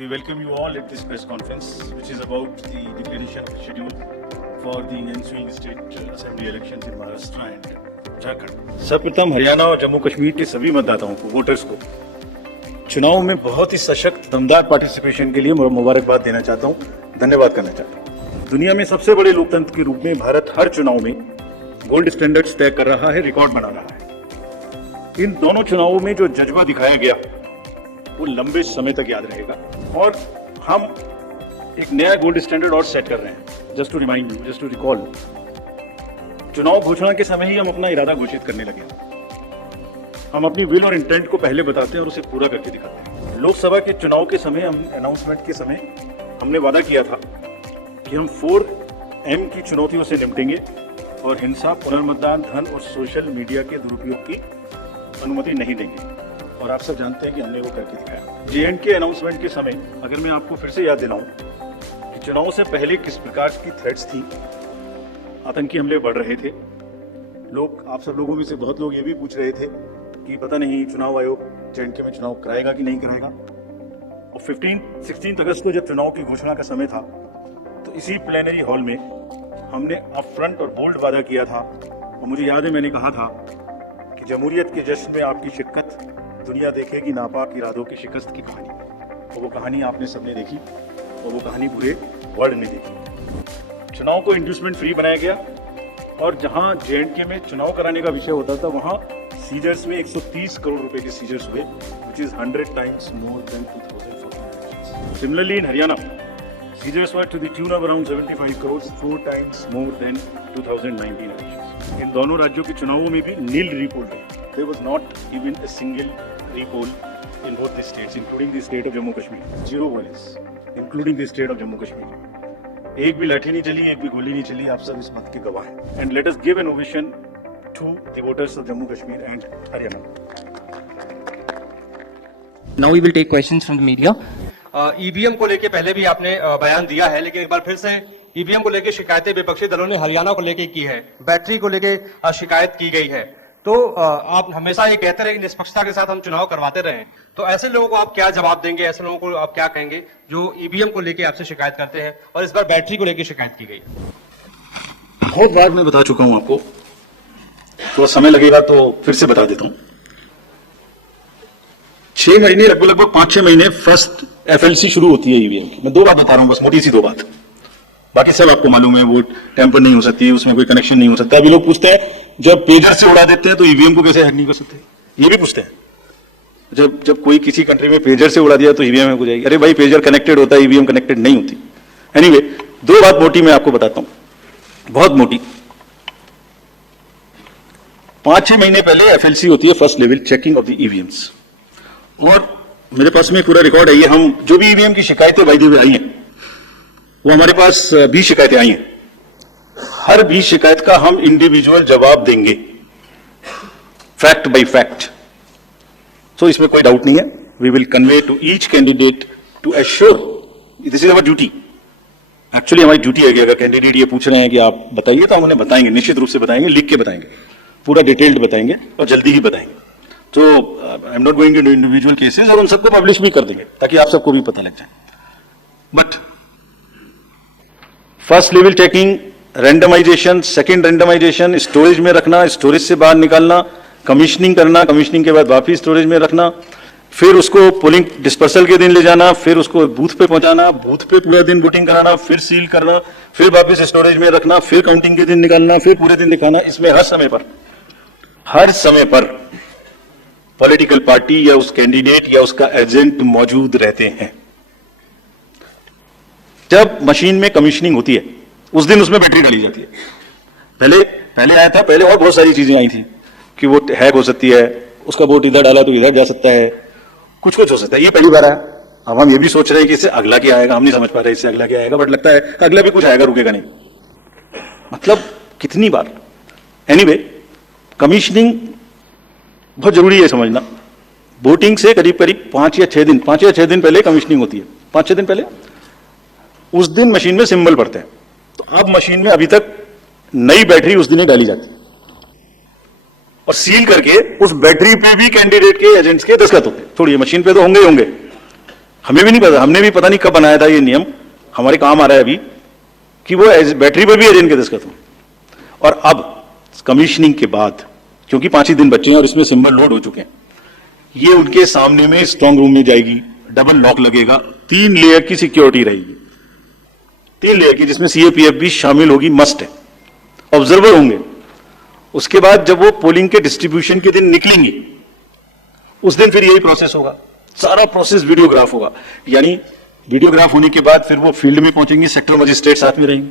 We welcome you all at this press conference, which is about the declaration of the schedule for the ensuing state assembly elections in Maharashtra and Jharkhand. सर्वप्रथम हरियाणा और जम्मू कश्मीर के सभी मतदाताओं को, voters को, चुनाव में बहुत ही सशक्त दमदार पार्टिसिपेशन के लिए मुबारकबाद देना चाहता हूं, धन्यवाद करना चाहता हूं। दुनिया में सबसे बड़े लोकतंत्र के रूप में भारत हर चुनाव में गोल्ड स्टैंडर्ड्स तय कर रहा है, रिकॉर्ड बना रहा है। इन दोनों चुनावों में जो जज्बा दिखाया गया वो लंबे समय तक याद रहेगा और हम एक नया गोल्ड स्टैंडर्ड और सेट कर रहे हैं। Just to remind you, just to recall, चुनाव घोषणा के समय ही हम अपना इरादा घोषित करने लगे। हम अपनी विल और इंटेंट को पहले बताते हैं और उसे पूरा करके दिखाते हैं। लोकसभा के चुनाव के समय, हम अनाउंसमेंट के समय हमने वादा किया था कि हम 4M की चुनौतियों से निपटेंगे और हिंसा, पुनर्मतदान, धन और सोशल मीडिया के दुरुपयोग की अनुमति नहीं देंगे। और आप सब जानते हैं कि हमने वो करके दिखाया। J&K अनाउंसमेंट के समय अगर मैं आपको फिर से याद दिलाऊं कि चुनाव से पहले किस प्रकार की थ्रेट्स थी, आतंकी हमले बढ़ रहे थे। लोग, आप सब लोगों में से बहुत लोग ये भी पूछ रहे थे कि पता नहीं चुनाव आयोग J&K में चुनाव कराएगा कि नहीं कराएगा। और 16 अगस्त को जब चुनाव की घोषणा का समय था तो इसी प्लेनरी हॉल में हमने अप फ्रंट और बोल्ड वादा किया था। और मुझे याद है, मैंने कहा था कि जमहूरियत के जश्न में आपकी शिरकत दुनिया देखेगी नापाक इरादों की शिकस्त की कहानी। और वो कहानी आपने सबने देखी और वो कहानी पूरे वर्ल्ड ने देखी। चुनाव को इंड्यूसमेंट फ्री बनाया गया और जहां J&K में चुनाव कराने का विषय होता था वहां सीजर्स में 130 करोड़ रुपए के सीजर्स हुए, which is 100 times more than 2014। Similarly in Haryana, seizures were to the tune of around 75 crore, 4 times more than 2019 elections. इन दोनों राज्यों के चुनावों में भी नील रीपोल रहे। There was not even a single repoll in both the states, including the state of Jammu Kashmir. 0 violence, including the state of Jammu Kashmir. एक भी लाठी नहीं चली, एक भी गोली नहीं चली, आप सब इस बात के गवाह हैं। And let us give an ovation to the voters of Jammu Kashmir and Haryana. Now we will take questions from the media. EVM को लेके पहले भी आपने बयान दिया है, लेकिन एक बार फिर से ईवीएम को लेके शिकायतें विपक्षी दलों ने हरियाणा को लेके की है, बैटरी को लेके शिकायत की गई है। तो आप हमेशा ये कहते रहे कि निष्पक्षता के साथ हम चुनाव करवाते रहे, तो ऐसे लोगों को आप क्या जवाब देंगे, ऐसे लोगों को आप क्या कहेंगे जो ईवीएम को लेके आपसे शिकायत करते हैं और इस बार बैटरी को लेके शिकायत की गई? बहुत बार मैं बता चुका हूं आपको, थोड़ा समय लगेगा तो फिर से बता देता हूं। 6 महीने, लगभग 5-6 महीने फर्स्ट FLC शुरू होती है ईवीएम की। मैं 2 बात बता रहा हूं, बस मोटी सी 2 बात, बाकी सब आपको मालूम है। वो टेम्पर नहीं हो सकती, उसमें कोई कनेक्शन नहीं हो सकता। अभी लोग पूछते हैं जब पेजर से उड़ा देते हैं तो ईवीएम को कैसे हैक नहीं कर सकते, ये भी पूछते हैं। जब कोई किसी कंट्री में पेजर से उड़ा दिया तो ईवीएम हैक हो जाएगी। अरे भाई, पेजर कनेक्टेड होता है, ईवीएम कनेक्टेड नहीं होती। एनीवे, 2 बात मोटी मैं आपको बताता हूं, बहुत मोटी। 5-6 महीने पहले FLC होती है, first level checking of the EVMs, और मेरे पास में पूरा रिकॉर्ड है। ये हम जो भी ईवीएम की शिकायतें बाय द वे आई हैं, वो हमारे पास 20 शिकायतें आई हैं। हर 20 शिकायत का हम इंडिविजुअल जवाब देंगे, फैक्ट बाय फैक्ट। सो इसमें कोई डाउट नहीं है। We will convey to each candidate to assure, this is our duty. Actually हमारी ड्यूटी है कि अगर कैंडिडेट ये पूछ रहे हैं कि आप बताइए, तो हम उन्हें बताएंगे, निश्चित रूप से बताएंगे, लिख के बताएंगे, पूरा डिटेल्ड बताएंगे और जल्दी ही बताएंगे। तो I am not going to do individual cases, और उन सबको पब्लिश भी कर देंगे ताकि आप सबको भी पता लग जाए। But first level checking, randomization, second randomization, storage में रखना, स्टोरेज से बाहर निकालना, कमीशनिंग करना, कमीशनिंग के बाद वापस स्टोरेज में रखना, फिर उसको पोलिंग डिस्पर्सल के दिन ले जाना, फिर उसको बूथ पे पहुंचाना, बूथ पे पूरा दिन वोटिंग कराना, फिर सील करना, फिर वापस स्टोरेज में रखना, फिर काउंटिंग के दिन निकालना, फिर पूरे दिन दिखाना। इसमें हर समय पर पॉलिटिकल पार्टी या उस कैंडिडेट या उसका एजेंट मौजूद रहते हैं। जब मशीन में कमीशनिंग होती है उस दिन उसमें बैटरी डाली जाती है। पहले आया था, पहले और बहुत सारी चीजें आई थी कि वो हैक हो सकती है, उसका वोट इधर डाला तो इधर जा सकता है, कुछ हो सकता है। ये पहली बार आया। अब हम ये भी सोच रहे हैं कि इससे अगला क्या आएगा, हम नहीं समझ पा रहे इससे अगला क्या आएगा, बट लगता है अगला भी कुछ आएगा, रुकेगा नहीं। मतलब कितनी बार। एनीवे, कमीशनिंग बहुत जरूरी है समझना। वोटिंग से करीब 5 या 6 दिन पहले कमीशनिंग होती है। 5-6 दिन पहले उस दिन मशीन में सिंबल पड़ते हैं। तो अब मशीन में अभी तक नई बैटरी उस दिन ही डाली जाती है और सील करके उस बैटरी पे भी कैंडिडेट के एजेंट्स के दस्तखत होते हैं। थोड़ी मशीन पे तो होंगे ही होंगे, हमें भी नहीं पता, हमने भी पता नहीं कब बनाया था ये नियम, हमारे काम आ रहा है अभी कि वो बैटरी पर भी एजेंट के दस्तखत हों। और अब कमीशनिंग के बाद, क्योंकि 5 ही दिन बच्चे हैं और इसमें सिंबल लोड हो चुके हैं, ये उनके सामने में स्ट्रांग रूम में जाएगी, डबल लॉक लगेगा, 3 लेयर की सिक्योरिटी रहेगी, 3 लेयर की, जिसमें सीएपीएफ भी शामिल होगी, मस्ट है, ऑब्जर्वर होंगे। उसके बाद जब वो पोलिंग के डिस्ट्रीब्यूशन के दिन निकलेंगे, उस दिन फिर यही प्रोसेस होगा, सारा प्रोसेस वीडियोग्राफ होगा। यानी वीडियोग्राफ होने के बाद फिर वो फील्ड में पहुंचेंगे, सेक्टर मजिस्ट्रेट साथ में रहेंगे,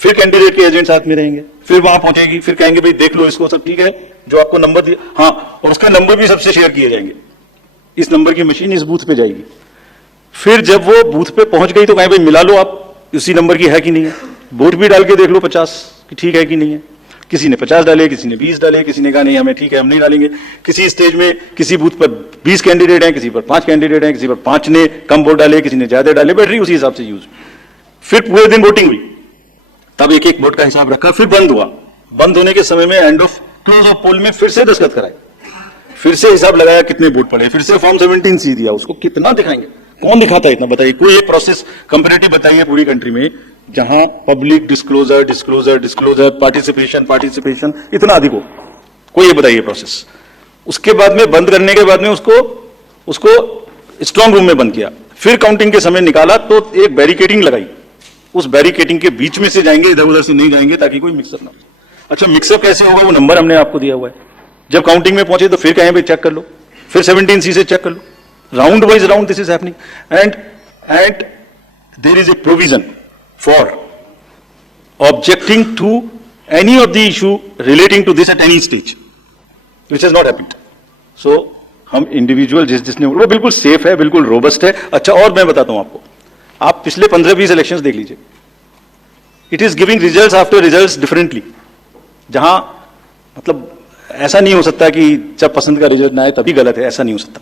फिर कैंडिडेट के एजेंट साथ में रहेंगे, फिर वहां पहुंचेगी, फिर कहेंगे भाई देख लो इसको, सब ठीक है, जो आपको नंबर दिया, हाँ, और उसका नंबर भी सबसे शेयर किए जाएंगे, इस नंबर की मशीन इस बूथ पे जाएगी। फिर जब वो बूथ पे पहुंच गई तो कहें भाई मिला लो आप, उसी नंबर की है कि नहीं है, वोट भी डाल के देख लो 50 कि ठीक है कि नहीं है। किसी ने 50 डाले, किसी ने 20 डाले, किसी ने कहा नहीं हमें ठीक है हम नहीं डालेंगे। किसी स्टेज में किसी बूथ पर 20 कैंडिडेट हैं, किसी पर 5 कैंडिडेट हैं, किसी पर 5 ने कम वोट डाले, किसी ने ज्यादा डाले, बैटरी उसी हिसाब से यूज। फिर पूरे दिन वोटिंग हुई, तब एक एक वोट का हिसाब रखा, फिर बंद हुआ। बंद होने के समय में एंड ऑफ क्लोज ऑफ पोल में फिर से दस्तखत कराए, फिर से हिसाब लगाया कितने वोट पड़े, फिर से फॉर्म 17C दिया। उसको कितना दिखाएंगे, कौन दिखाता है इतना, बताइए। कोई एक प्रोसेस कंपैरेटिव बताइए पूरी कंट्री में जहां public disclosure disclosure disclosure participation participation इतना अधिक हो, कोई ये बताइए प्रोसेस। उसके बाद में बंद करने के बाद में उसको स्ट्रांग रूम में बंद किया, फिर काउंटिंग के समय निकाला तो एक बैरिकेडिंग लगाई, उस बैरिकेडिंग के बीच में से जाएंगे, इधर उधर से नहीं जाएंगे ताकि कोई मिक्सअप ना हो। अच्छा, मिक्सअप कैसे होगा, वो नंबर हमने आपको दिया हुआ है। जब काउंटिंग में पहुंचे तो फिर कहें भाई चेक कर लो, फिर 17C से चेक कर लो, round wise round this is happening. And there is a provision for objecting to any of the issue relating to this at any stage, which has not happened. So हम individual जिसने वो बिल्कुल safe है, बिल्कुल robust है। अच्छा, और मैं बताता हूं आपको, आप पिछले 15-20 इलेक्शंस देख लीजिए, it is giving results after results differently. जहां मतलब ऐसा नहीं हो सकता कि जब पसंद का रिजल्ट ना आए तभी गलत है, ऐसा नहीं हो सकता।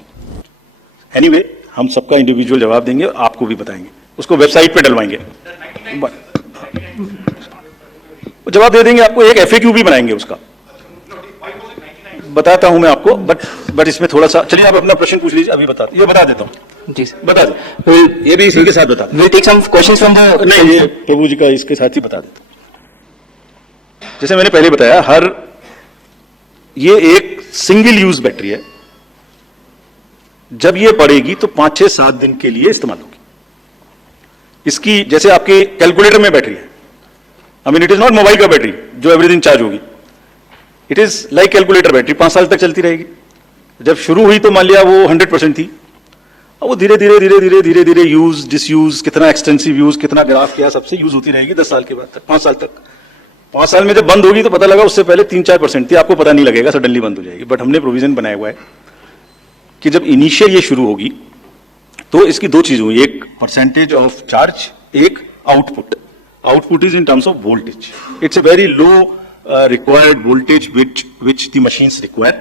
एनीवे, हम सबका इंडिविजुअल जवाब देंगे और आपको भी बताएंगे, उसको वेबसाइट पे डलवाएंगे, जवाब दे देंगे आपको। एक FAQ भी बनाएंगे उसका, बताता हूं मैं आपको, बट इसमें थोड़ा सा, चलिए आप अपना प्रश्न पूछ लीजिए, अभी बता देता हूं जी बता दो, ये भी इसी के साथ बता, we'll take some questions from the नहीं, ये प्रभु जी का इसके साथ ही बता देता हूं। जैसे मैंने पहले बताया, ये एक सिंगल यूज बैटरी है, जब ये पड़ेगी तो 5-6-7 दिन के लिए इस्तेमाल होगी। इसकी जैसे आपके कैलकुलेटर में बैटरी है, I mean it is not mobile का बैटरी जो एवरी दिन चार्ज होगी, it is like calculator battery, 5 साल तक चलती रहेगी। जब शुरू हुई तो मान लिया वो 100% थी, अब वो धीरे धीरे धीरे धीरे धीरे धीरे यूज डिसयूज, कितना एक्सटेंसिव यूज, कितना ग्राफ किया, सबसे यूज होती रहेगी 10 साल के बाद तक, 5 साल तक। 5 साल में जब बंद होगी तो पता लगा उससे पहले 3-4% थी, आपको पता नहीं लगेगा, सडनली बंद हो जाएगी। बट हमने प्रोविजन बनाया हुआ है कि जब इनिशियल ये शुरू होगी तो इसकी 2 चीज हुई, एक परसेंटेज ऑफ चार्ज, एक output. Output is in terms of voltage, it's a very low required voltage which the machines require.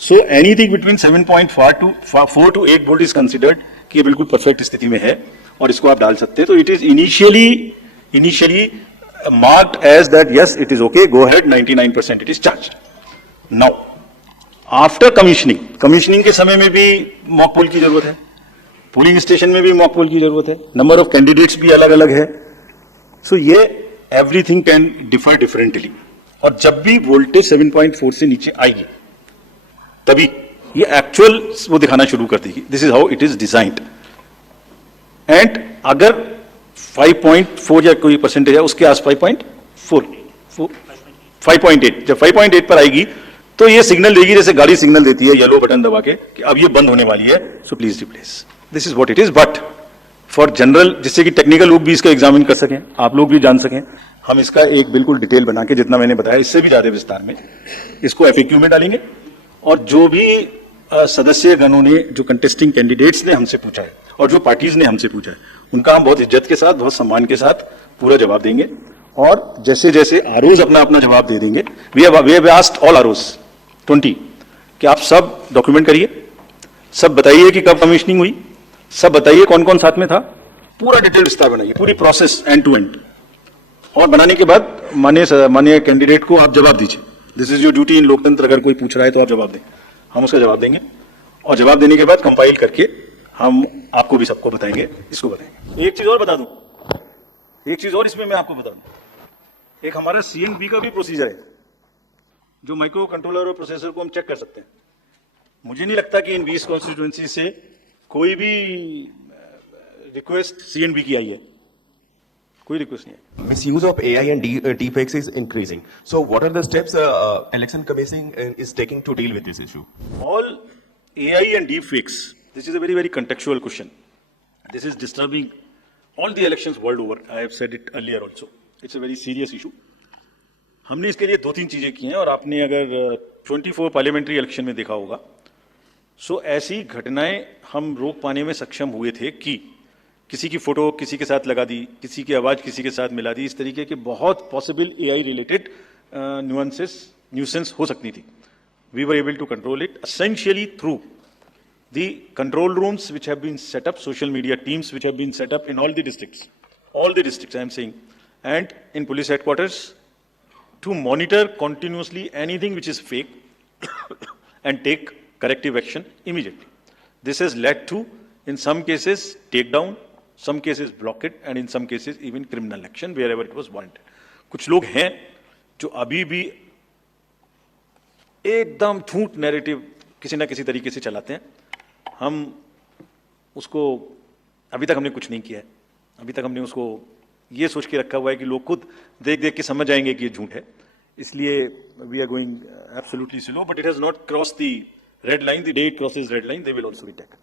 So anything between 7.4 to 8 volt is considered कि ये बिल्कुल परफेक्ट स्थिति में है और इसको आप डाल सकते हैं। तो it is initially marked as that yes it is okay, go ahead, 99% it is charged. Now after commissioning के समय में भी मॉक पोल की जरूरत है, पोलिंग स्टेशन में भी मॉक पोल की जरूरत है, नंबर ऑफ कैंडिडेट्स भी अलग अलग है। सो ये एवरीथिंग कैन डिफर डिफरेंटली, और जब भी वोल्टेज 7.4 से नीचे आएगी तभी ये एक्चुअल वो दिखाना शुरू कर देगी। This is how it is designed. And अगर 5.4 या कोई परसेंटेज है उसके आस 5.8, जब 5.8 पर आएगी तो ये सिग्नल देगी, जैसे गाड़ी सिग्नल देती है येलो बटन दबा के कि अब ये बंद होने वाली है, so please replace. This is what it is. But for general, जिससे कि टेक्निकल लोग भी इसका एग्जामिन कर सकें, आप लोग भी जान सकें, हम इसका एक बिल्कुल डिटेल बना के, जितना मैंने बताया इससे भी ज्यादा विस्तार में, इसको FAQ में डालेंगे। और जो भी सदस्य गणों ने, जो कंटेस्टिंग कैंडिडेट्स ने हमसे पूछा है और जो पार्टीज ने हमसे पूछा है, उनका हम बहुत इज्जत के साथ, बहुत सम्मान के साथ पूरा जवाब देंगे। और जैसे जैसे आरओज अपना अपना जवाब दे देंगे, we have asked all ROs 20 कि आप सब डॉक्यूमेंट करिए, सब बताइए कि कब कमीशनिंग हुई, सब बताइए कौन कौन साथ में था, पूरा डिटेल विस्तार बनाइए, पूरी प्रोसेस एंड टू एंड। और बनाने के बाद माननीय कैंडिडेट को आप जवाब दीजिए। दिस इज योर ड्यूटी इन लोकतंत्र। अगर कोई पूछ रहा है तो आप जवाब दें, हम उसका जवाब देंगे। और जवाब देने के बाद कंपाइल करके हम आपको भी सबको बताएंगे, इसको बताएंगे। एक चीज और बता दूं, एक चीज और इसमें मैं आपको बता दूं, एक हमारा CNB का भी प्रोसीजर है, जो माइक्रो कंट्रोलर और प्रोसेसर को हम चेक कर सकते हैं। मुझे नहीं लगता कि इन 20 कॉन्स्टिट्यूएंसी से कोई भी रिक्वेस्ट CNB की आई है, कोई रिक्वेस्ट नहीं है। Misuse of AI and deepfakes is increasing. So, what are the steps election commission is taking to deal with this issue? All AI and deepfakes, this is a very, very contextual question. This is disturbing all the elections world over. I have said it earlier also. It's a very serious issue. हमने इसके लिए 2-3 चीजें की हैं, और आपने अगर 24 parliamentary election में देखा होगा, सो ऐसी घटनाएं हम रोक पाने में सक्षम हुए थे कि किसी की फोटो किसी के साथ लगा दी, किसी की आवाज किसी के साथ मिला दी, इस तरीके के बहुत पॉसिबल AI रिलेटेड न्यूसेंस हो सकती थी। We were able to control it essentially through the control rooms which have been set up, social media teams which have been set up in all the districts I am saying, and in police headquarters, to monitor continuously anything which is fake and take corrective action immediately. This has led to, in some cases, takedown, some cases blockade, and in some cases even criminal action wherever it was warranted. कुछ लोग हैं जो अभी भी एकदम झूठ narrative किसी ना किसी तरीके से चलाते हैं। हम उसको अभी तक हमने कुछ नहीं किया है, अभी तक हमने उसको ये सोच के रखा हुआ है कि लोग खुद देख देख के समझ आएंगे कि ये झूठ है, इसलिए we are going absolutely slow, but it has not cross the red line. The day it crosses red line they will also be taken.